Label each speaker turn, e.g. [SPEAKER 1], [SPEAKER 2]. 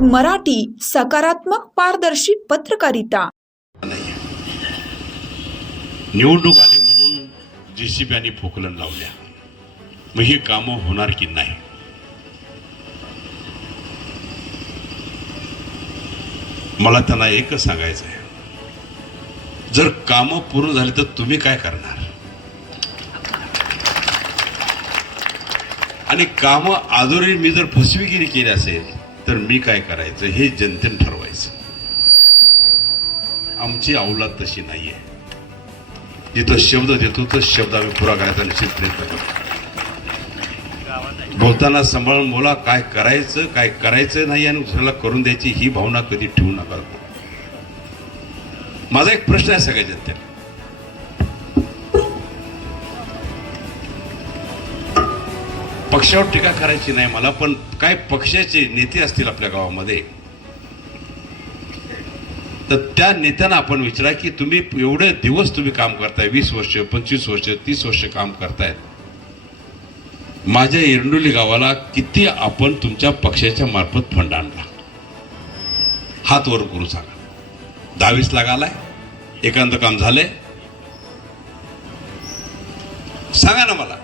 [SPEAKER 1] म्हणजेच मराठी सकारात्मक पारदर्शी पत्रकारिता.
[SPEAKER 2] निवडणूक आली म्हणून जेसीबी फोकलन लावल्या. मग ही कामं होणार की नाही? मला त्यांना एकच सांगायचं आहे जर कामं पूर्ण झाली तर तुम्ही काय करणार? आणि कामं आदोरी मी जर फसवीगिरी केली असेल तर मी काय करायचं? हे जनतेनं ठरवायचं. आमची अवलाद तशी नाही आहे जिथं शब्द देतो तर शब्द आम्ही पुरा करायचा निश्चित प्रयत्न करतो. बोलताना सांभाळून बोला काय करायचं काय करायचं नाही आणि दुसऱ्याला करून द्यायची ही भावना कधी ठेवू नका. माझा एक प्रश्न आहे सगळ्या जनतेला. पक्षावर टीका करायची नाही मला पण काय पक्षाचे नेते असतील आपल्या गावामध्ये? तर त्या नेत्यांना आपण विचारा की तुम्ही एवढे दिवस तुम्ही काम करताय वीस वर्ष पंचवीस वर्ष तीस वर्ष काम करतायत. माझ्या एरंडोली गावाला किती आपण तुमच्या पक्षाच्या मार्फत फंड आणला? हात वर करू सांगा. दहावीस लाख आलाय एकांत काम झालंय. सांगा ना मला.